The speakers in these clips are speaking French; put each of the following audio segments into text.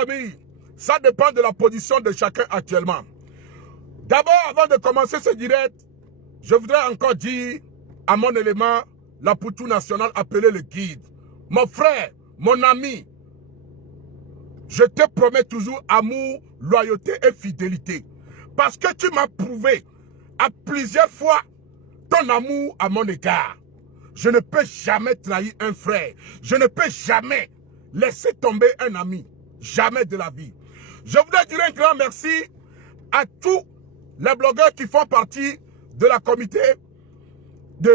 Famille, ça dépend de la position de chacun actuellement. D'abord, avant de commencer ce direct, je voudrais encore dire à mon élément, la Poutou nationale appelé le guide. Mon frère, mon ami, je te promets toujours amour, loyauté et fidélité. Parce que tu m'as prouvé à plusieurs fois ton amour à mon égard. Je ne peux jamais trahir un frère. Je ne peux jamais laisser tomber un ami. Jamais de la vie. Je voudrais dire un grand merci à tous les blogueurs qui font partie de la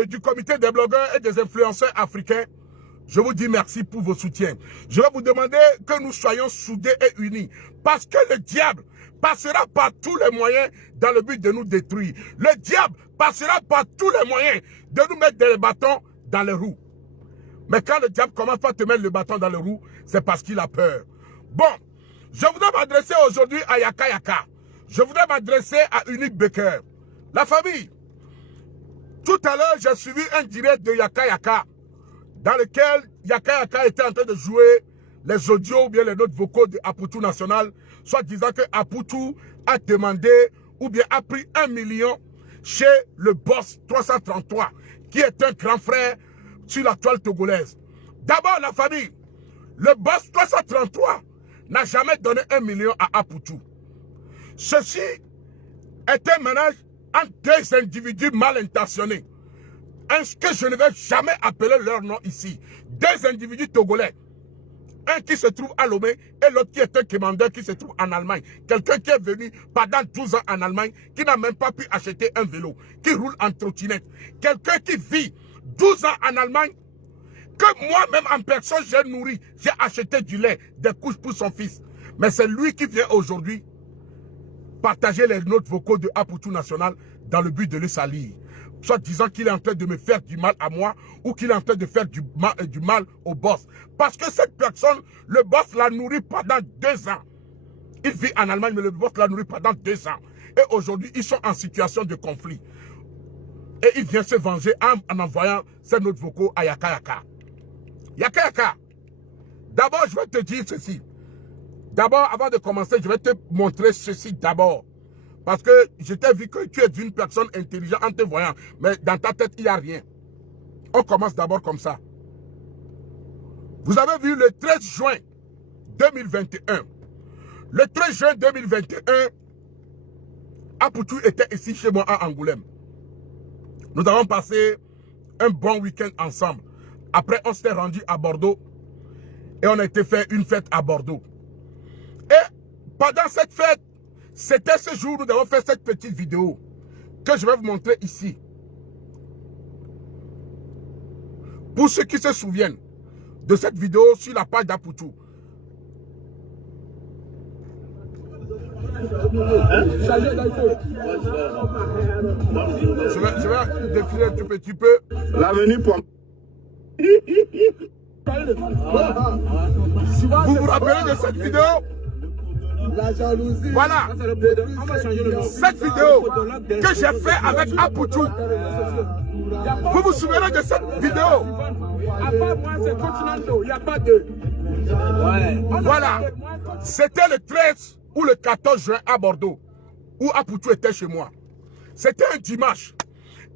du comité des blogueurs et des influenceurs africains. Je vous dis merci pour vos soutiens. Je vais vous demander que nous soyons soudés et unis. Parce que le diable passera par tous les moyens dans le but de nous détruire. Le diable passera par tous les moyens de nous mettre des bâtons dans les roues. Mais quand le diable commence par te mettre le bâton dans les roues, c'est parce qu'il a peur. Bon, je voudrais m'adresser aujourd'hui à Yaka Yaka. Je voudrais m'adresser à Unique Baker. La famille, tout à l'heure, j'ai suivi un direct de Yaka Yaka, dans lequel Yaka Yaka était en train de jouer les audios ou bien les notes vocaux de Apoutou National, soit disant que Apoutou a demandé ou bien a pris 1 million chez le boss 333, qui est un grand frère sur la toile togolaise. D'abord, la famille, le boss 333 n'a jamais donné 1 million à Apoutou. Ceci est un ménage entre deux individus mal intentionnés. Est-ce que je ne vais jamais appeler leur nom ici? Deux individus togolais. Un qui se trouve à Lomé et l'autre qui est un commandeur qui se trouve en Allemagne. Quelqu'un qui est venu pendant 12 ans en Allemagne, qui n'a même pas pu acheter un vélo, qui roule en trottinette. Quelqu'un qui vit 12 ans en Allemagne, que moi-même en personne j'ai nourri, j'ai acheté du lait, des couches pour son fils. Mais c'est lui qui vient aujourd'hui partager les notes vocaux de Apoutou National dans le but de le salir. Soit disant qu'il est en train de me faire du mal à moi ou qu'il est en train de faire du mal au boss. Parce que cette personne, le boss l'a nourri pendant 2 ans. Il vit en Allemagne, mais le boss l'a nourri pendant 2 ans. Et aujourd'hui, ils sont en situation de conflit. Et il vient se venger en envoyant ces notes vocaux à Yaka Yaka. Yaka Yaka, d'abord, je vais te dire ceci. D'abord, avant de commencer, je vais te montrer ceci d'abord. Parce que je t'ai vu que tu es une personne intelligente en te voyant. Mais dans ta tête, il n'y a rien. On commence d'abord comme ça. Vous avez vu le 13 juin 2021. Le 13 juin 2021, Apoutou était ici chez moi à Angoulême. Nous avons passé un bon week-end ensemble. Après, on s'est rendu à Bordeaux. Et on a été faire une fête à Bordeaux. Et pendant cette fête, c'était ce jour où nous avons fait cette petite vidéo que je vais vous montrer ici. Pour ceux qui se souviennent de cette vidéo sur la page d'Apoutou. Je vais défiler un tout petit peu. L'avenir pour... Vous vous rappelez de cette vidéo? La jalousie. Voilà. Cette vidéo que j'ai fait avec Apoutou. Vous vous souvenez de cette vidéo? Voilà. C'était le 13 ou le 14 juin à Bordeaux, où Apoutou était chez moi. C'était un dimanche.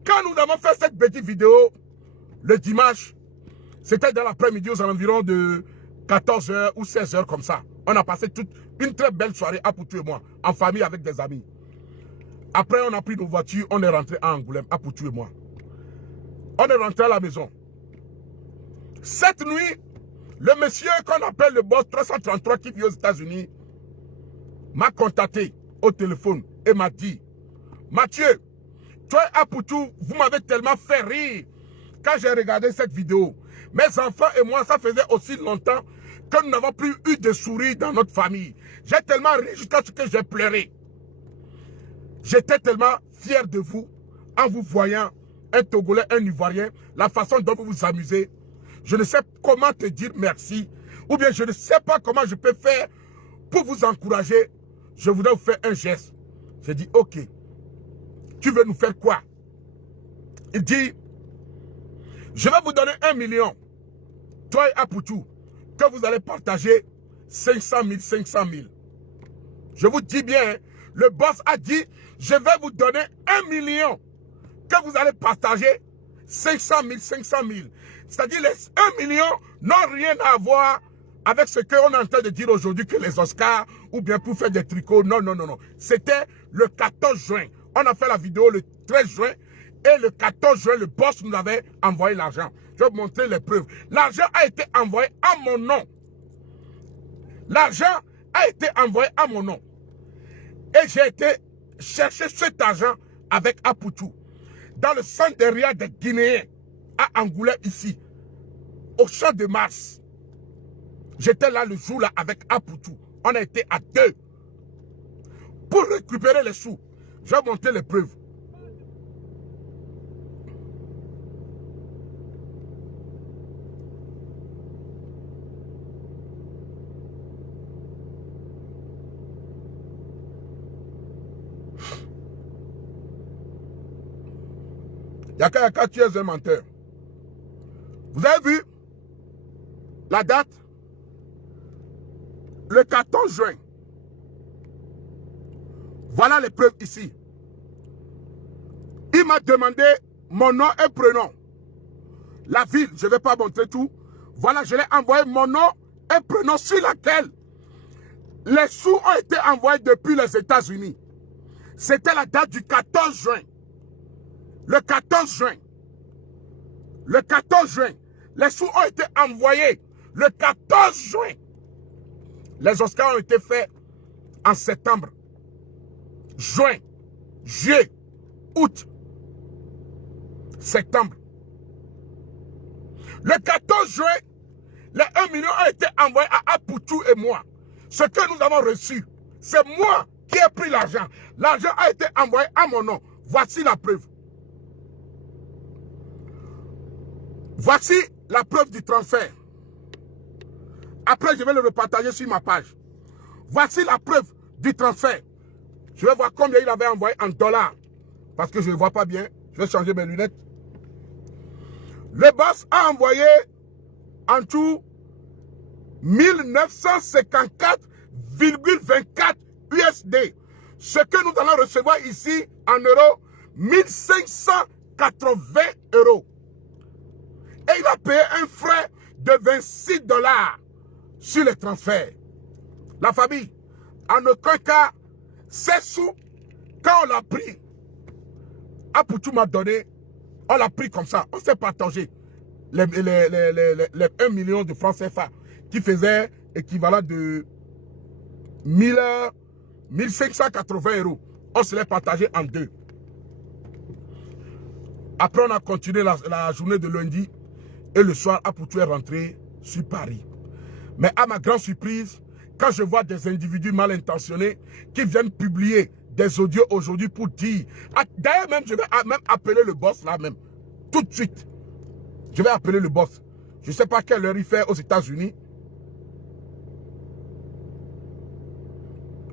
Quand nous avons fait cette petite vidéo, le dimanche, c'était dans l'après-midi aux environs de 14 h ou 16 h comme ça. On a passé toute une très belle soirée, Apoutou et moi, en famille avec des amis. Après, on a pris nos voitures, on est rentré à Angoulême, Apoutou et moi. On est rentré à la maison. Cette nuit, le monsieur qu'on appelle le boss 333 qui vit aux États-Unis m'a contacté au téléphone et m'a dit: Mathieu, toi et Apoutou, vous m'avez tellement fait rire quand j'ai regardé cette vidéo. Mes enfants et moi, ça faisait aussi longtemps que nous n'avons plus eu de sourire dans notre famille. J'ai tellement ri jusqu'à ce que j'ai pleuré. J'étais tellement fier de vous en vous voyant, un Togolais, un Ivoirien, la façon dont vous vous amusez. Je ne sais comment te dire merci, ou bien je ne sais pas comment je peux faire pour vous encourager. Je voudrais vous faire un geste. J'ai dit: ok, tu veux nous faire quoi? Il dit: je vais vous donner 1 million, toi et Apoutou, que vous allez partager 500 000, 500 000. Je vous dis bien, hein, le boss a dit, je vais vous donner 1 million que vous allez partager 500 000, 500 000. C'est-à-dire les 1 million n'ont rien à voir avec ce qu'on est en train de dire aujourd'hui que les Oscars ou bien pour faire des tricots. Non, non, non, non. C'était le 14 juin. On a fait la vidéo le 13 juin et le 14 juin, le boss nous avait envoyé l'argent. Je vais vous montrer les preuves. L'argent a été envoyé à mon nom. L'argent a été envoyé à mon nom. Et j'ai été chercher cet argent avec Apoutou. Dans le centre de Ria des Guinéens, à Angoulême ici, au champ de Mars. J'étais là le jour-là avec Apoutou. On a été à 2. Pour récupérer les sous, je vais montrer les preuves. Yaka, tu es un menteur. Vous avez vu la date? Le 14 juin. Voilà les preuves ici. Il m'a demandé mon nom et prénom. La ville, je ne vais pas montrer tout. Voilà, je l'ai envoyé mon nom et prénom sur laquelle les sous ont été envoyés depuis les États-Unis. C'était la date du 14 juin. Le 14 juin. Le 14 juin. Les sous ont été envoyés. Le 14 juin. Les Oscars ont été faits en septembre. Juin. Juillet. Août. Septembre. Le 14 juin, les 1 million ont été envoyés à Apoutou et moi. Ce que nous avons reçu, c'est moi qui ai pris l'argent. L'argent a été envoyé à mon nom. Voici la preuve. Voici la preuve du transfert. Après, je vais le repartager sur ma page. Voici la preuve du transfert. Je vais voir combien il avait envoyé en dollars. Parce que je ne vois pas bien. Je vais changer mes lunettes. Le boss a envoyé en tout 1954,24 USD. Ce que nous allons recevoir ici en euros, 1580 euros. Et il a payé un frais de 26 $ sur les transferts. La famille, en aucun cas, ces sous, quand on l'a pris, Apoutou m'a donné, on l'a pris comme ça, on s'est partagé les 1 million de francs CFA qui faisait équivalent de 1580 euros. On se l'est partagé en 2. Après, on a continué la journée de lundi et le soir, Apoutou est rentré sur Paris. Mais à ma grande surprise, quand je vois des individus mal intentionnés qui viennent publier des audios aujourd'hui pour dire... D'ailleurs, même, je vais même appeler le boss là même. Tout de suite. Je vais appeler le boss. Je ne sais pas quelle heure il fait aux États-Unis.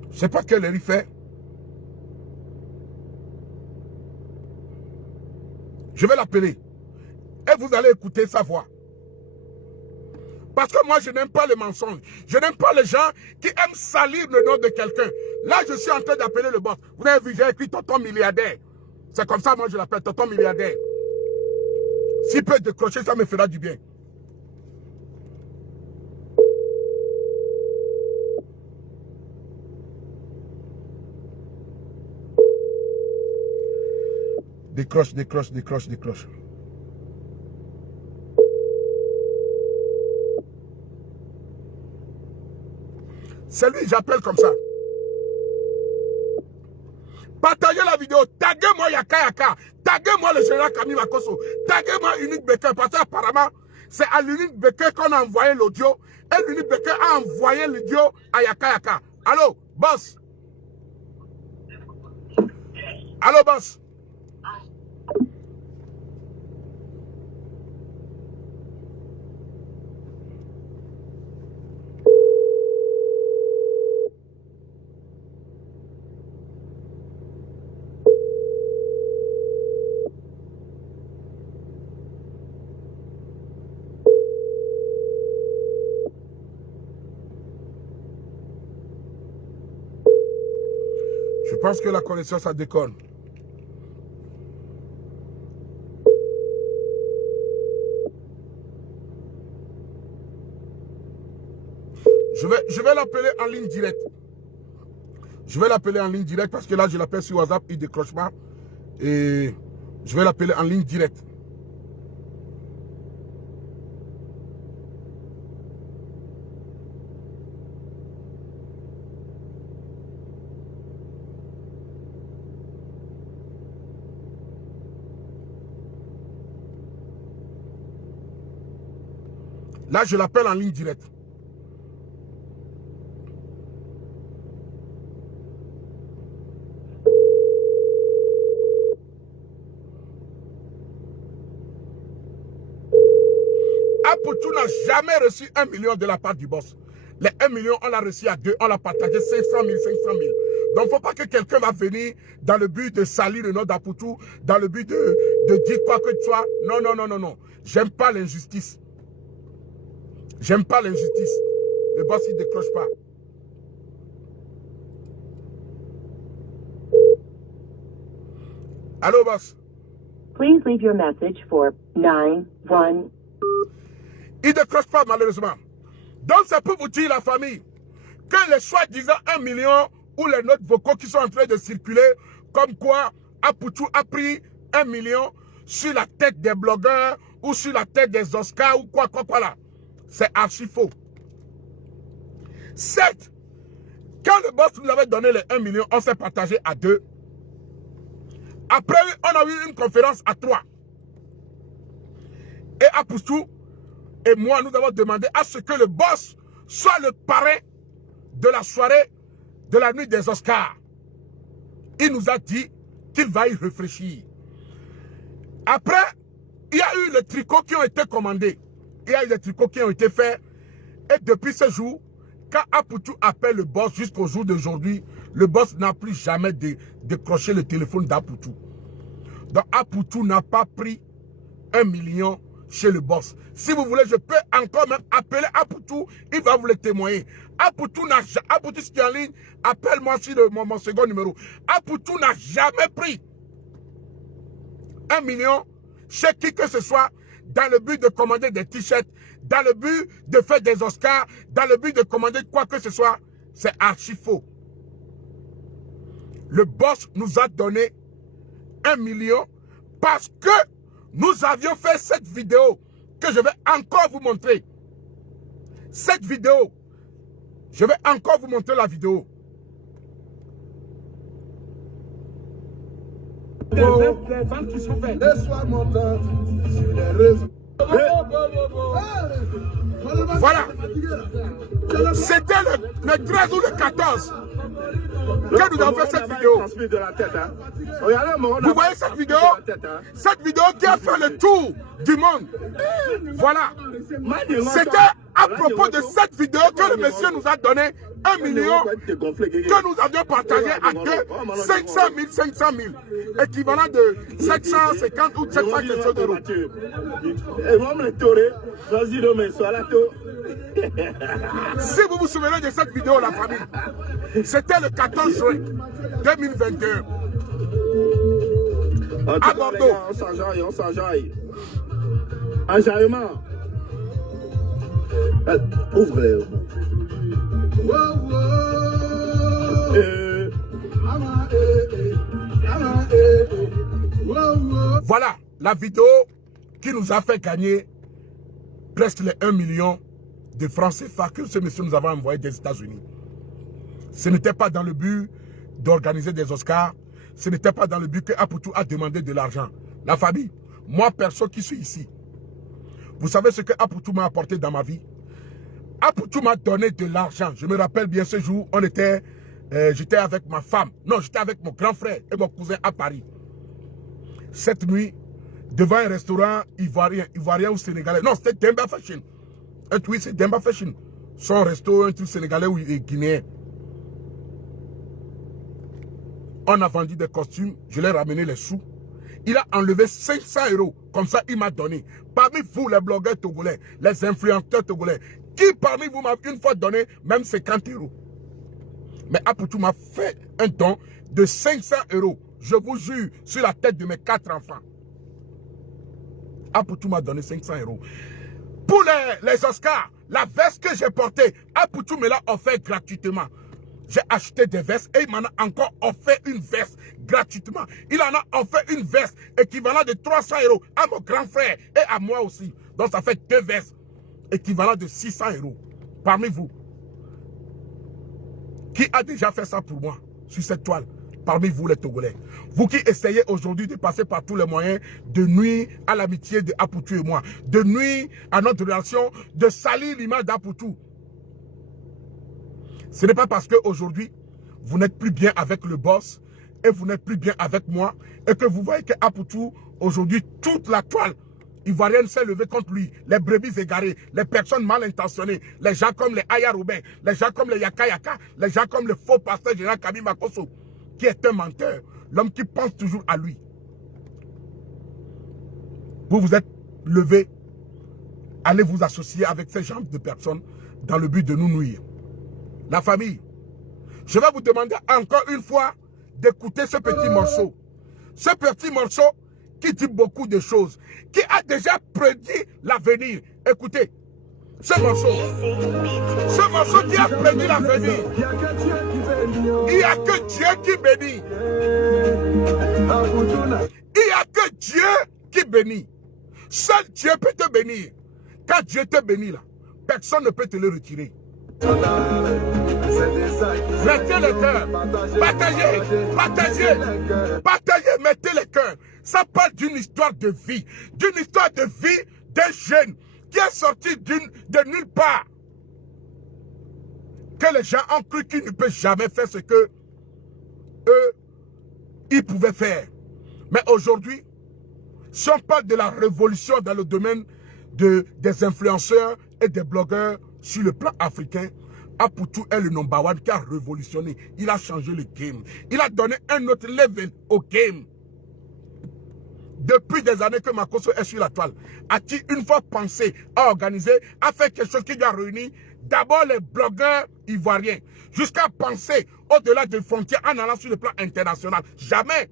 Je ne sais pas quelle heure il fait. Je vais l'appeler. Et vous allez écouter sa voix. Parce que moi, je n'aime pas les mensonges. Je n'aime pas les gens qui aiment salir le nom de quelqu'un. Là, je suis en train d'appeler le boss. Vous avez vu, j'ai écrit tonton milliardaire. C'est comme ça, moi, je l'appelle tonton milliardaire. S'il peut décrocher, ça me fera du bien. Décroche, décroche, décroche, décroche. C'est lui, j'appelle comme ça. Partagez la vidéo, taguez-moi Yaka Yaka, taguez-moi le général Camille Makosso, taguez-moi Unique Becker, parce qu'apparemment, c'est à l'Unique Becker qu'on a envoyé l'audio, et l'Unique Becker a envoyé l'audio à Yaka Yaka. Allô, boss? Allô, boss? Je pense que la connexion, ça déconne. Je vais l'appeler en ligne directe. Je vais l'appeler en ligne directe parce que là, je l'appelle sur WhatsApp, il ne décroche pas. Et je vais l'appeler en ligne directe. Là, je l'appelle en ligne directe. Apoutou n'a jamais reçu 1 million de la part du boss. Les 1 million, on l'a reçu à 2, on l'a partagé 500 000, 500 000. Donc, il ne faut pas que quelqu'un va venir dans le but de salir le nom d'Apoutou, dans le but de dire quoi que tu sois. Non, non, non, non, non. J'aime pas l'injustice. J'aime pas l'injustice. Le boss, il ne décroche pas. Allô, boss? Please leave your message for 91. Il ne décroche pas, malheureusement. Donc, c'est pour vous dire, la famille, que les soi-disant 1 million ou les notes vocaux qui sont en train de circuler, comme quoi Apoutou a pris 1 million sur la tête des blogueurs ou sur la tête des Oscars ou quoi là. C'est archi faux. 7. Quand le boss nous avait donné les 1 million, on s'est partagé à 2. Après, on a eu une conférence à 3. Et Apoutou et moi, nous avons demandé à ce que le boss soit le parrain de la soirée de la nuit des Oscars. Il nous a dit qu'il va y réfléchir. Après, il y a eu les tricots qui ont été commandés. Il y a eu des tricots qui ont été faits. Et depuis ce jour, quand Apoutou appelle le boss jusqu'au jour d'aujourd'hui, le boss n'a plus jamais décroché le téléphone d'Apoutou. Donc Apoutou n'a pas pris 1 million chez le boss. Si vous voulez, je peux encore même appeler Apoutou, il va vous le témoigner. Apoutou, si tu es en ligne, appelle-moi sur mon second numéro. Apoutou n'a jamais pris 1 million chez qui que ce soit dans le but de commander des t-shirts, dans le but de faire des Oscars, dans le but de commander quoi que ce soit. C'est archi faux. Le boss nous a donné 1 million parce que nous avions fait cette vidéo que je vais encore vous montrer. Cette vidéo, je vais encore vous montrer la vidéo. Les ventes qui sont faites. Les soirs montants sur les réseaux. Voilà. C'était le 13 ou le 14 que nous avons fait cette vidéo. Vous voyez cette vidéo? Cette vidéo qui a fait le tour du monde. Voilà. C'était à propos de cette vidéo que le monsieur nous a donné 1 million que nous avions partagé à 500 000, 500 000. Équivalent de 750 ou 700 quelque chose d'euros. Si vous vous souvenez de cette vidéo, la famille, c'était le 14 juin 2021 à Bordeaux. On s'enjaille, on s'enjaille. Enjaillement. Ouvrez. Voilà la vidéo qui nous a fait gagner presque les 1 million de francs CFA que ce monsieur nous avait envoyé des États-Unis. Ce n'était pas dans le but d'organiser des Oscars. Ce n'était pas dans le but que Apoutou a demandé de l'argent. La famille, moi, personne qui suis ici, vous savez ce que Apoutou m'a apporté dans ma vie? Apoutou m'a donné de l'argent. Je me rappelle bien ce jour, j'étais avec ma femme. Non, j'étais avec mon grand frère et mon cousin à Paris. Cette nuit, devant un restaurant ivoirien ou sénégalais. Non, c'était Demba Fashion. Oui, c'est Demba Fashion. Son resto, un truc sénégalais ou guinéen. On a vendu des costumes, je lui ai ramené les sous. Il a enlevé 500 €. Comme ça, il m'a donné. Parmi vous, les blogueurs togolais, les influenceurs togolais, qui parmi vous m'a une fois donné même 50 €? Mais Apoutou m'a fait un don de 500 €. Je vous jure, sur la tête de mes 4 enfants. Apoutou m'a donné 500 €. Pour les Oscars, la veste que j'ai portée, Apoutou me l'a offert gratuitement. J'ai acheté des vestes et il m'en a encore offert une veste gratuitement. Il en a offert une veste équivalent de 300 € à mon grand frère et à moi aussi. Donc ça fait 2 vestes équivalent de 600 € parmi vous. Qui a déjà fait ça pour moi sur cette toile? Parmi vous les Togolais. Vous qui essayez aujourd'hui de passer par tous les moyens de nuire à l'amitié de Apoutou et moi. De nuire à notre relation, de salir l'image d'Apoutou. Ce n'est pas parce qu'aujourd'hui, vous n'êtes plus bien avec le boss et vous n'êtes plus bien avec moi et que vous voyez qu'Apoutou, aujourd'hui, toute la toile ivoirienne s'est levée contre lui. Les brebis égarées, les personnes mal intentionnées, les gens comme les Aya Robin, les gens comme les Yaka Yaka, les gens comme le faux pasteur général Kami Makosso, qui est un menteur, l'homme qui pense toujours à lui. Vous vous êtes levé, allez vous associer avec ces genres de personnes dans le but de nous nuire. La famille, je vais vous demander encore une fois d'écouter ce petit morceau. Ce petit morceau qui dit beaucoup de choses, qui a déjà prédit l'avenir. Écoutez, ce morceau qui a prédit l'avenir. Il n'y a que Dieu qui bénit. Il n'y a que Dieu qui bénit. Seul Dieu peut te bénir. Quand Dieu te bénit là, personne ne peut te le retirer. Mettez le cœur, partagez, mettez le cœur. Ça parle d'une histoire de vie d'un jeune qui est sorti de nulle part. Que les gens ont cru qu'il ne peut jamais faire ce que eux, ils pouvaient faire. Mais aujourd'hui, si on parle de la révolution dans le domaine des influenceurs et des blogueurs sur le plan africain, Apoutou est le number one qui a révolutionné. Il a changé le game. Il a donné un autre level au game. Depuis des années que Makosso est sur la toile, a-t-il une fois pensé à organiser, à faire quelque chose qui doit réunir d'abord les blogueurs ivoiriens, jusqu'à penser au-delà des frontières en allant sur le plan international? Jamais.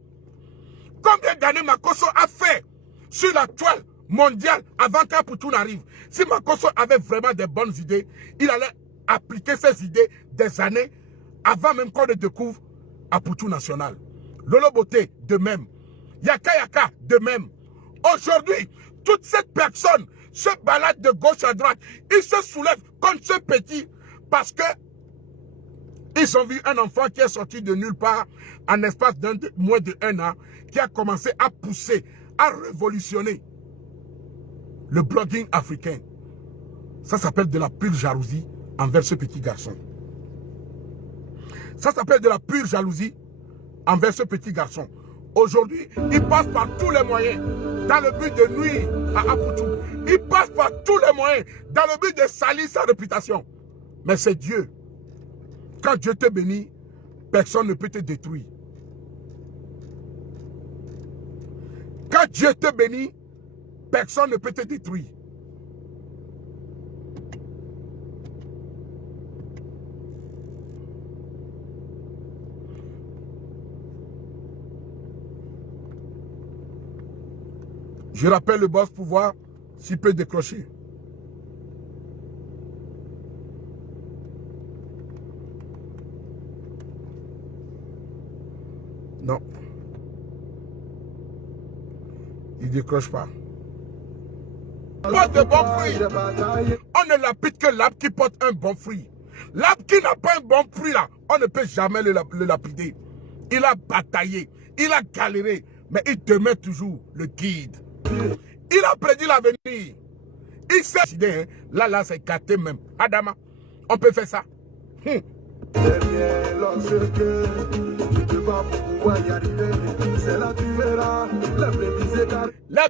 Combien d'années Makosso a fait sur la toile mondiale avant qu'Apoutou n'arrive? Si Makosso avait vraiment des bonnes idées, il allait appliquer ces idées des années avant même qu'on ne découvre Apoutou national. Lolo Boté, de même. Yaka Yaka, de même. Aujourd'hui, toute cette personne se balade de gauche à droite. Ils se soulèvent contre ce petit parce que ils ont vu un enfant qui est sorti de nulle part en espace moins de 1 an, qui a commencé à pousser, à révolutionner le blogging africain. Ça s'appelle de la pure jalousie envers ce petit garçon. Ça s'appelle de la pure jalousie envers ce petit garçon. Aujourd'hui, il passe par tous les moyens dans le but de nuire à Apoutou. Il passe par tous les moyens dans le but de salir sa réputation. Mais c'est Dieu. Quand Dieu te bénit, personne ne peut te détruire. Quand Dieu te bénit, personne ne peut te détruire. Je rappelle le boss pour voir s'il peut décrocher. Non. Il ne décroche pas. Pas de bon fruit. On ne lapide que l'arbre qui porte un bon fruit. L'arbre qui n'a pas un bon fruit là, on ne peut jamais le lapider. Il a bataillé, il a galéré, mais il demeure toujours le guide. Il a prédit l'avenir. Il sait, hein? Là, c'est gâté même. Adama, on peut faire ça. Les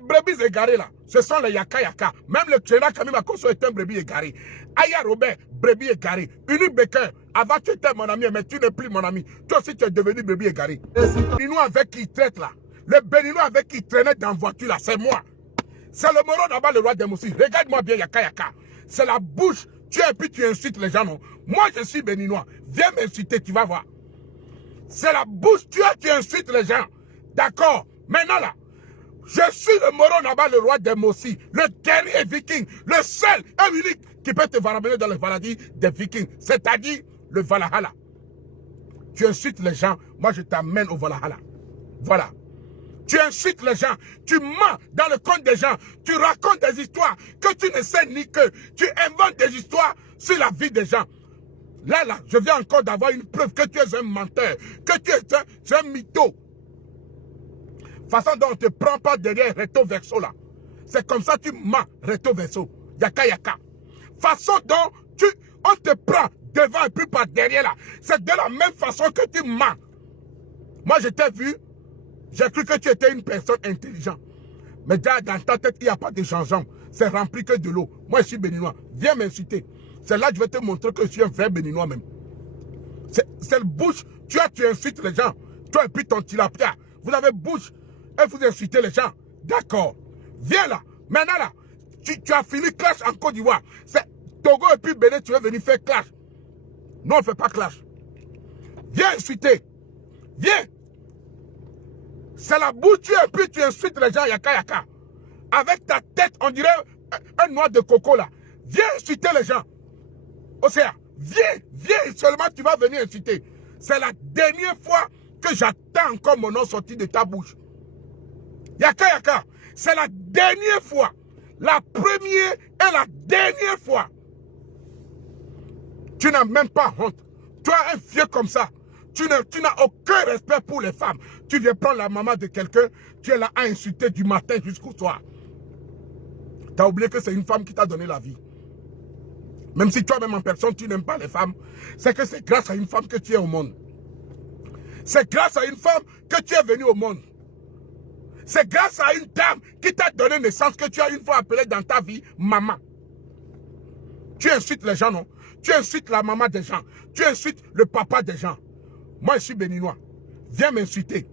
brebis égarées là, ce sont les Yaka Yaka. Même le Tchéna Kami Makosso est un brebis égaré. Aya Robert, brebis égaré. Uni Becker, avant tu étais mon ami, mais tu n'es plus mon ami. Toi aussi tu es devenu brebis égaré. Le Béninois avec qui il traite là, le Béninois avec qui il traînait dans la voiture là, c'est moi. C'est le Moro d'abord le roi des Moussis. Regarde-moi bien Yaka Yaka. C'est la bouche Tu es, puis tu insultes les gens, non. Moi, je suis béninois. Viens m'insulter, tu vas voir. C'est la bouche, tu insultes les gens. D'accord. Maintenant là, je suis le Moro Naba, le roi des Mossi, le guerrier viking, le seul et unique qui peut te ramener dans le paradis des vikings, c'est-à-dire le Valhalla. Tu insultes les gens, moi je t'amène au Valhalla. Voilà. Tu insultes les gens, tu mens dans le compte des gens, tu racontes des histoires que tu ne sais ni que. Tu inventes des histoires sur la vie des gens. Là, je viens encore d'avoir une preuve que tu es un menteur, que tu es un mytho. Façon dont on ne te prend pas derrière recto verso là. C'est comme ça que tu mens recto verso. Yaka yaka. Façon dont on te prend devant et puis par derrière là. C'est de la même façon que tu mens. Moi je t'ai vu, j'ai cru que tu étais une personne intelligente. Mais dans ta tête, il n'y a pas de changeant. C'est rempli que de l'eau. Moi je suis béninois. Viens m'insulter. C'est là que je vais te montrer que je suis un vrai béninois même. C'est le bouche. Tu insultes les gens. Toi et puis ton tilapia. Vous avez bouche. Et vous insultez les gens. D'accord. Viens là. Maintenant là. Tu as fini clash en Côte d'Ivoire. C'est Togo et puis Bénin, tu veux venir faire clash. Non, on ne fait pas clash. Viens insulter. Viens. C'est la bouche. Et puis tu insultes les gens. Yaka yaka. Avec ta tête, on dirait un noix de coco là. Viens insulter les gens. Océan. Viens. Seulement tu vas venir insulter. C'est la dernière fois que j'attends encore mon nom sorti de ta bouche. Yaka yaka, c'est la dernière fois, la première et la dernière fois. Tu n'as même pas honte. Tu as un vieux comme ça. Tu n'as aucun respect pour les femmes. Tu viens prendre la maman de quelqu'un, tu es là à insulter du matin jusqu'au soir. Tu as oublié que c'est une femme qui t'a donné la vie. Même si toi-même en personne, tu n'aimes pas les femmes, c'est que c'est grâce à une femme que tu es au monde. C'est grâce à une femme que tu es venu au monde. C'est grâce à une dame qui t'a donné naissance que tu as une fois appelé dans ta vie maman. Tu insultes les gens, non? Tu insultes la maman des gens. Tu insultes le papa des gens. Moi, je suis béninois. Viens m'insulter.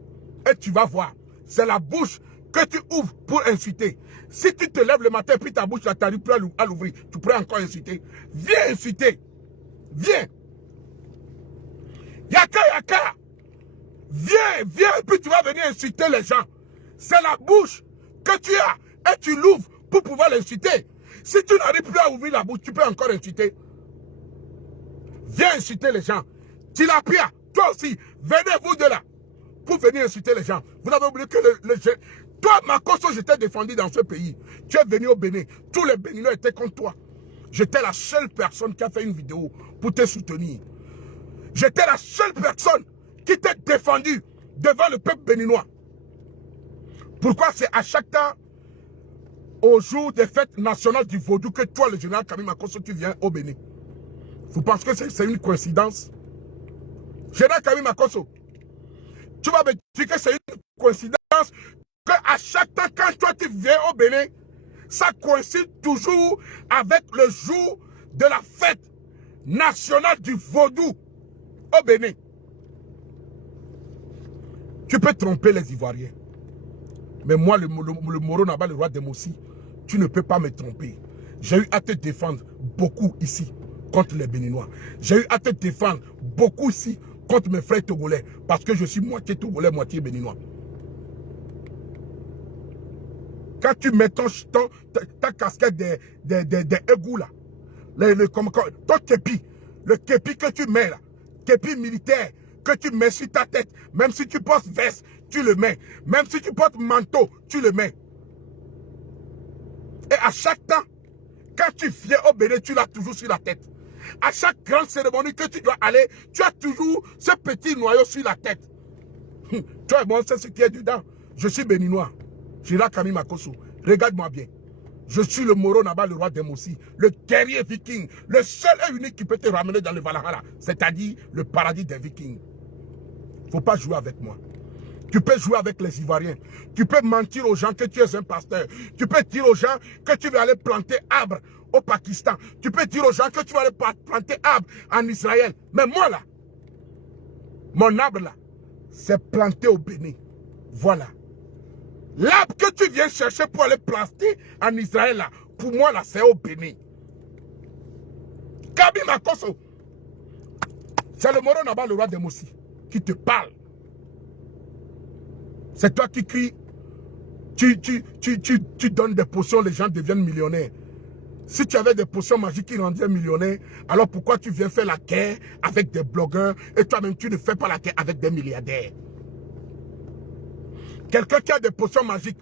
Et tu vas voir. C'est la bouche que tu ouvres pour insulter. Si tu te lèves le matin, puis ta bouche, tu n'arrives plus à l'ouvrir, tu pourrais encore insulter. Viens insulter. Viens. Yaka yaka. Viens, et puis tu vas venir insulter les gens. C'est la bouche que tu as et tu l'ouvres pour pouvoir l'insulter. Si tu n'arrives plus à ouvrir la bouche, tu peux encore insulter. Viens insulter les gens. Tilapia, toi aussi, venez-vous de là pour venir insulter les gens. Vous avez oublié que toi, Makosso, je t'ai défendu dans ce pays. Tu es venu au Bénin. Tous les Béninois étaient contre toi. J'étais la seule personne qui a fait une vidéo pour te soutenir. J'étais la seule personne qui t'a défendu devant le peuple béninois. Pourquoi c'est à chaque temps, au jour des fêtes nationales du vaudou, que toi, le général Kami Makosso, tu viens au Bénin? Vous pensez que c'est une coïncidence? Général Kami Makosso, tu vas me dire que c'est une coïncidence qu'à chaque temps, quand toi tu viens au Bénin, ça coïncide toujours avec le jour de la fête nationale du vaudou au Bénin. Tu peux tromper les Ivoiriens. Mais moi, le Moro Naba, le roi des Mossi, tu ne peux pas me tromper. J'ai eu à te défendre beaucoup ici contre les Béninois. J'ai eu à te défendre beaucoup ici contre mes frères togolais. Parce que je suis moitié togolais, moitié béninois. Quand tu mets ta casquette des égouts là, ton képi, le képi que tu mets là, képi militaire, que tu mets sur ta tête, même si tu portes veste, tu le mets. Même si tu portes manteau, tu le mets. Et à chaque temps, quand tu viens au Bénin, tu l'as toujours sur la tête. À chaque grande cérémonie que tu dois aller, tu as toujours ce petit noyau sur la tête. Toi et moi, c'est ce qui est dedans. Je suis béninois. Général Kami Makosso. Regarde-moi bien. Je suis le Moro Naba, le roi des Mossi, le guerrier viking, le seul et unique qui peut te ramener dans le Valhalla, c'est-à-dire le paradis des vikings. Faut pas jouer avec moi. Tu peux jouer avec les Ivoiriens. Tu peux mentir aux gens que tu es un pasteur. Tu peux dire aux gens que tu vas aller planter arbre au Pakistan. Tu peux dire aux gens que tu vas aller planter arbre en Israël. Mais moi là, mon arbre là, c'est planté au Bénin. Voilà. L'arbre que tu viens chercher pour aller planter en Israël là, pour moi là, c'est au Bénin. Gabi Makoso. C'est le Moro Naba, le roi des Moussi, qui te parle. C'est toi qui cries. Tu donnes des potions, les gens deviennent millionnaires. Si tu avais des potions magiques qui rendaient millionnaires, alors pourquoi tu viens faire la guerre avec des blogueurs et toi-même tu ne fais pas la guerre avec des milliardaires? Quelqu'un qui a des potions magiques,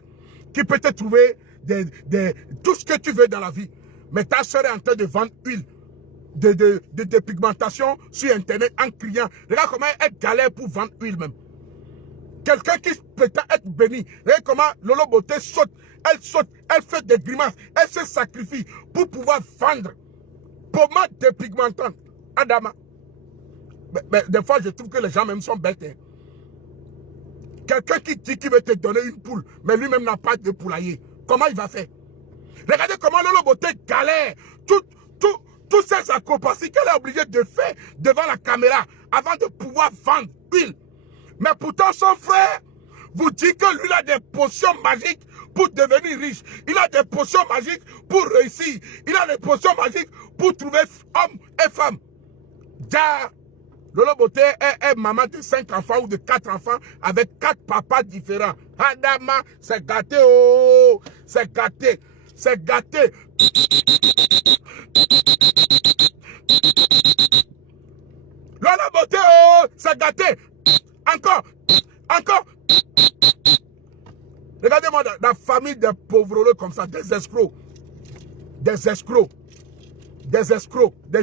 qui peut te trouver tout ce que tu veux dans la vie, mais ta soeur est en train de vendre huile de pigmentation sur Internet en criant. Regarde comment elle galère pour vendre huile même. Quelqu'un qui prétend être béni. Regardez comment Lolo Beauté saute, elle fait des grimaces, elle se sacrifie pour pouvoir vendre pommade dépigmentante. Adama. Mais des fois, je trouve que les gens même sont bêtes. Hein. Quelqu'un qui dit qu'il veut te donner une poule, mais lui-même n'a pas de poulailler. Comment il va faire? Regardez comment Lolo Beauté galère. Tous ces acrobaties qu'elle est obligée de faire devant la caméra avant de pouvoir vendre huile. Mais pourtant, son frère vous dit que lui a des potions magiques pour devenir riche. Il a des potions magiques pour réussir. Il a des potions magiques pour trouver homme et femme. Ja, Lolo Beauté est maman de 5 enfants ou de 4 enfants avec 4 papas différents. Adama, c'est gâté, oh, c'est gâté, c'est gâté. Lolo Beauté, oh, c'est gâté. Encore. Regardez-moi la famille des pauvres comme ça, des escrocs. Des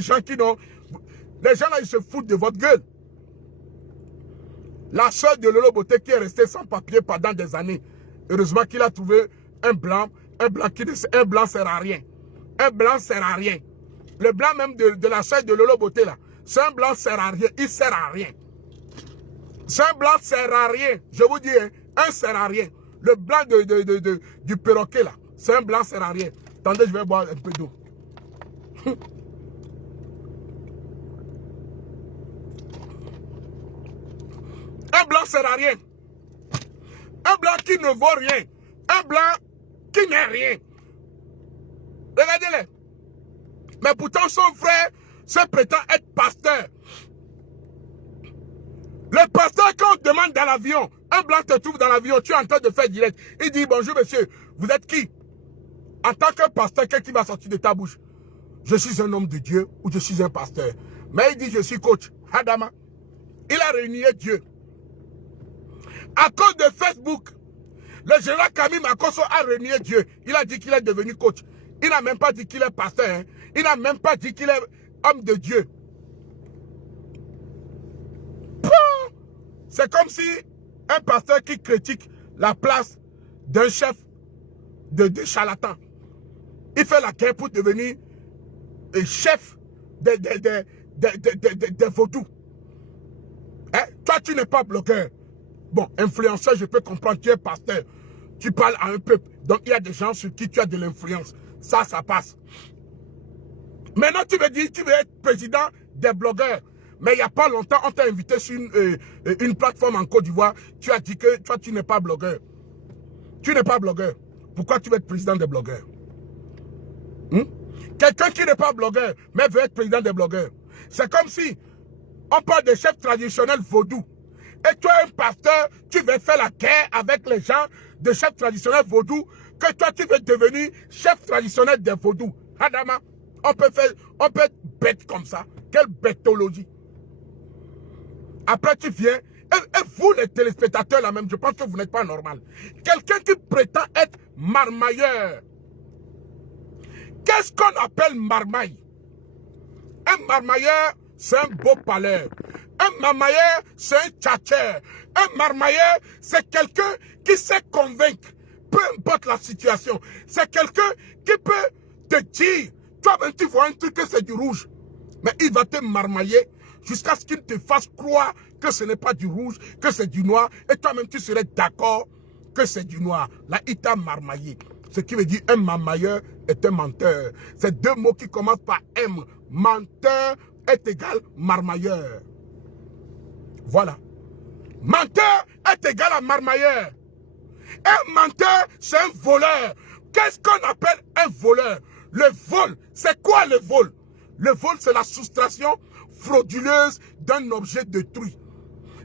gens qui n'ont... Les gens là, ils se foutent de votre gueule. La soeur de Lolo Beauté qui est restée sans papier pendant des années. Heureusement qu'il a trouvé un blanc sert à rien. Un blanc sert à rien. Le blanc même de la soeur de Lolo Beauté là, c'est un blanc sert à rien. Il sert à rien. C'est un blanc sert à rien. Je vous dis, hein, un sert à rien. Le blanc du perroquet là, c'est un blanc sert à rien. Attendez, je vais boire un peu d'eau. Un blanc sert à rien. Un blanc qui ne vaut rien. Un blanc qui n'est rien. Regardez-les. Mais pourtant son frère se prétend être pasteur. Le pasteur, quand on demande dans l'avion, un blanc te trouve dans l'avion, tu es en train de faire direct. Il dit, bonjour monsieur, vous êtes qui? En tant que pasteur, qu'est-ce qui va sortir de ta bouche? Je suis un homme de Dieu ou je suis un pasteur. Mais il dit, je suis coach. Adama. Il a réuni Dieu. À cause de Facebook, le général Camille Makoso a réuni Dieu. Il a dit qu'il est devenu coach. Il n'a même pas dit qu'il est pasteur. Hein. Il n'a même pas dit qu'il est homme de Dieu. C'est comme si un pasteur qui critique la place d'un chef de charlatan. Il fait la guerre pour devenir chef des vaudous. Hein? Toi, tu n'es pas blogueur. Bon, influenceur, je peux comprendre, tu es pasteur. Tu parles à un peuple. Donc, il y a des gens sur qui tu as de l'influence. Ça passe. Maintenant, tu me dis, tu veux être président des blogueurs. Mais il n'y a pas longtemps, on t'a invité sur une plateforme en Côte d'Ivoire. Tu as dit que toi, tu n'es pas blogueur. Tu n'es pas blogueur. Pourquoi tu veux être président des blogueurs? Quelqu'un qui n'est pas blogueur, mais veut être président des blogueurs. C'est comme si on parle des chefs traditionnels vaudous. Et toi, un pasteur, tu veux faire la guerre avec les gens de chefs traditionnels vaudous, que toi, tu veux devenir chef traditionnel des vaudous. Adama, on peut être bête comme ça. Quelle bêtologie. Après, tu viens, et vous, les téléspectateurs, là même, je pense que vous n'êtes pas normal. Quelqu'un qui prétend être marmailleur. Qu'est-ce qu'on appelle marmaille? Un marmailleur, c'est un beau parleur. Un marmailleur, c'est un tchatcheur. Un marmailleur, c'est quelqu'un qui sait convaincre, peu importe la situation. C'est quelqu'un qui peut te dire, toi-même tu vois un truc que c'est du rouge, mais il va te marmailler jusqu'à ce qu'il te fasse croire que ce n'est pas du rouge, que c'est du noir, et toi-même tu serais d'accord que c'est du noir. Là, il t'a marmaillé. Ce qui veut dire un marmailleur est un menteur. C'est deux mots qui commencent par M. Menteur est égal marmailleur. Voilà. Menteur est égal à marmailleur. Un menteur, c'est un voleur. Qu'est-ce qu'on appelle un voleur? Le vol, c'est quoi le vol? Le vol, c'est la soustraction frauduleuse d'un objet détruit.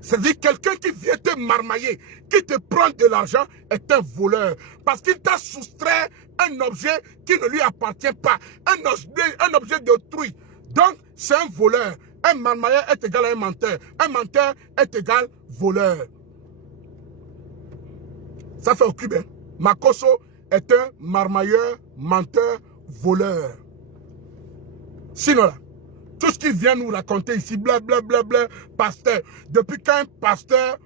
C'est-à-dire quelqu'un qui vient te marmailler, qui te prend de l'argent, est un voleur. Parce qu'il t'a soustrait un objet qui ne lui appartient pas. Un objet d'autrui. Donc, c'est un voleur. Un marmailleur est égal à un menteur. Un menteur est égal voleur. Ça fait au cubain. Makosso est un marmailleur, menteur, voleur. Sinon là, tout ce qu'il vient nous raconter ici, blablabla, pasteur. Depuis qu'un pasteur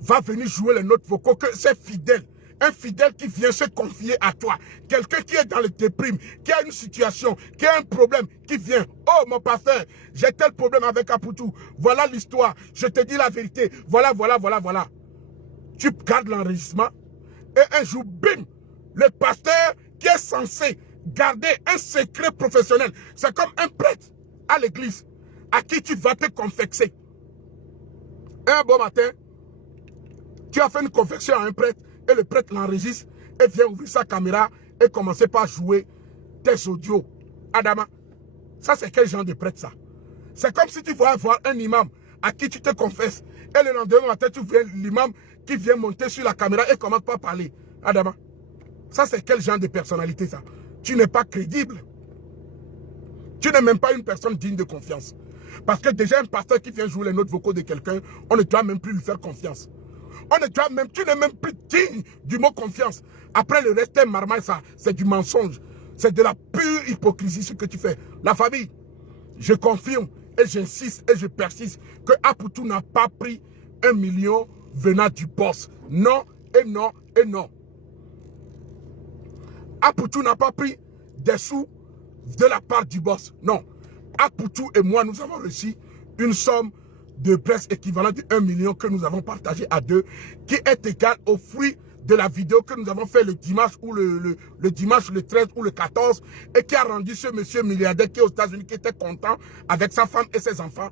va venir jouer les notes vocaux, que c'est fidèle. Un fidèle qui vient se confier à toi. Quelqu'un qui est dans le déprime, qui a une situation, qui a un problème, qui vient. Oh mon pasteur, j'ai tel problème avec Apoutou. Voilà l'histoire. Je te dis la vérité. Voilà. Tu gardes l'enregistrement. Et un jour, bim, le pasteur qui est censé garder un secret professionnel. C'est comme un prêtre à l'église à qui tu vas te confesser. Un bon matin, tu as fait une confession à un prêtre et le prêtre l'enregistre et vient ouvrir sa caméra et commencer par jouer tes audios. Adama, ça c'est quel genre de prêtre ça? C'est comme si tu vas voir un imam à qui tu te confesses et le lendemain matin tu vois l'imam qui vient monter sur la caméra et commence pas à parler. Adama, ça c'est quel genre de personnalité ça? Tu n'es pas crédible. Tu n'es même pas une personne digne de confiance. Parce que déjà un pasteur qui vient jouer les notes vocaux de quelqu'un, on ne doit même plus lui faire confiance. Tu n'es même plus digne du mot confiance. Après le reste, c'est marmaille, ça, c'est du mensonge. C'est de la pure hypocrisie ce que tu fais. La famille, je confirme et j'insiste et je persiste que Apoutou n'a pas pris 1 million venant du boss. Non et non et non. Apoutou n'a pas pris des sous de la part du boss. Non. Apoutou et moi, nous avons reçu une somme de presque équivalente de 1 million que nous avons partagé à deux, qui est égal au fruit de la vidéo que nous avons fait le dimanche ou le dimanche le 13 ou le 14 et qui a rendu ce monsieur milliardaire qui est aux États-Unis, qui était content avec sa femme et ses enfants.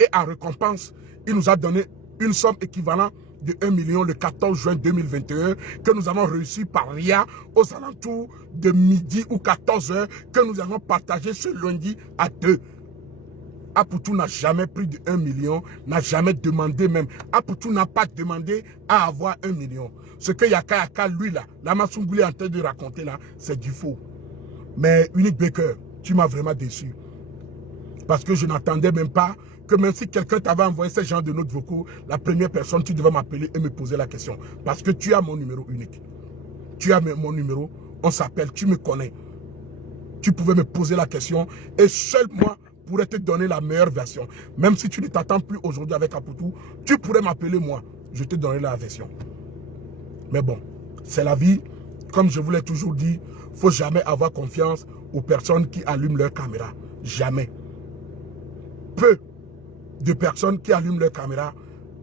Et en récompense, il nous a donné une somme équivalente de 1 million le 14 juin 2021 que nous avons reçu par RIA aux alentours de midi ou 14 heures que nous avons partagé ce lundi à deux. Apoutou n'a jamais pris de 1 million, n'a jamais demandé même. Apoutou n'a pas demandé à avoir 1 million. Ce que Yaka, lui là, la Massungouli est en train de raconter là, c'est du faux. Mais Unique Baker, tu m'as vraiment déçu. Parce que je n'attendais même pas que même si quelqu'un t'avait envoyé ce genre de notes vocaux, la première personne, tu devais m'appeler et me poser la question. Parce que tu as mon numéro unique. Tu as mon numéro, on s'appelle, tu me connais. Tu pouvais me poser la question et seul moi pourrais te donner la meilleure version. Même si tu ne t'attends plus aujourd'hui avec Apoutou, tu pourrais m'appeler moi. Je te donnerai la version. Mais bon, c'est la vie. Comme je vous l'ai toujours dit, il ne faut jamais avoir confiance aux personnes qui allument leur caméra. Jamais. Peu de personnes qui allument leur caméra,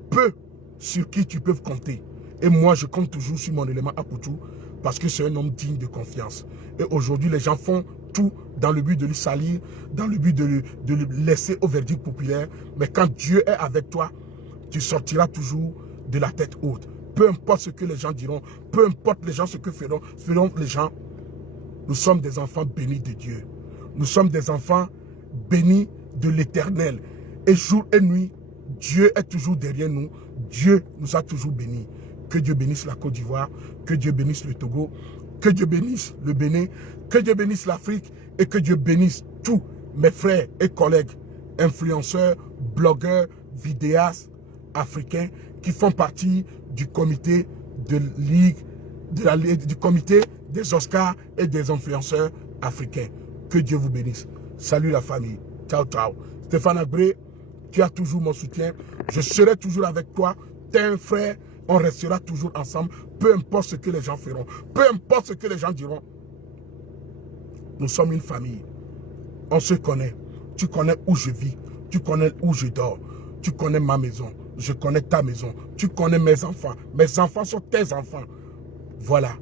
peu sur qui tu peux compter. Et moi, je compte toujours sur mon élément Apoutou parce que c'est un homme digne de confiance. Et aujourd'hui, les gens font tout dans le but de lui salir, dans le but de le laisser au verdict populaire. Mais quand Dieu est avec toi, tu sortiras toujours de la tête haute. Peu importe ce que les gens diront, peu importe les gens ce que feront les gens. Nous sommes des enfants bénis de Dieu. Nous sommes des enfants bénis de l'Éternel. Et jour et nuit, Dieu est toujours derrière nous. Dieu nous a toujours bénis. Que Dieu bénisse la Côte d'Ivoire, que Dieu bénisse le Togo, que Dieu bénisse le Bénin, que Dieu bénisse l'Afrique et que Dieu bénisse tous mes frères et collègues, influenceurs, blogueurs, vidéastes africains qui font partie du comité de ligue, du comité des Oscars et des influenceurs africains. Que Dieu vous bénisse. Salut la famille. Ciao, ciao. Stéphane Abré, tu as toujours mon soutien. Je serai toujours avec toi. Tu es un frère. On restera toujours ensemble. Peu importe ce que les gens feront. Peu importe ce que les gens diront. Nous sommes une famille. On se connaît. Tu connais où je vis. Tu connais où je dors. Tu connais ma maison. Je connais ta maison. Tu connais mes enfants. Mes enfants sont tes enfants. Voilà.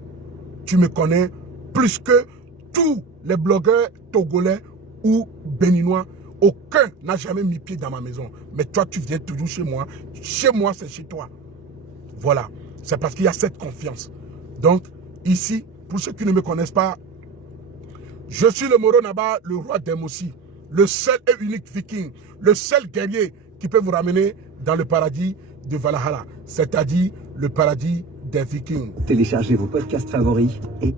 Tu me connais plus que tous les blogueurs togolais ou béninois. Aucun n'a jamais mis pied dans ma maison. Mais toi, tu viens toujours chez moi. Chez moi, c'est chez toi. Voilà. C'est parce qu'il y a cette confiance. Donc, ici, pour ceux qui ne me connaissent pas, Je suis le Moro Naba, le roi d'Emossi, le seul et unique viking, le seul guerrier qui peut vous ramener dans le paradis de Valhalla, c'est-à-dire le paradis des vikings. Téléchargez vos podcasts favoris et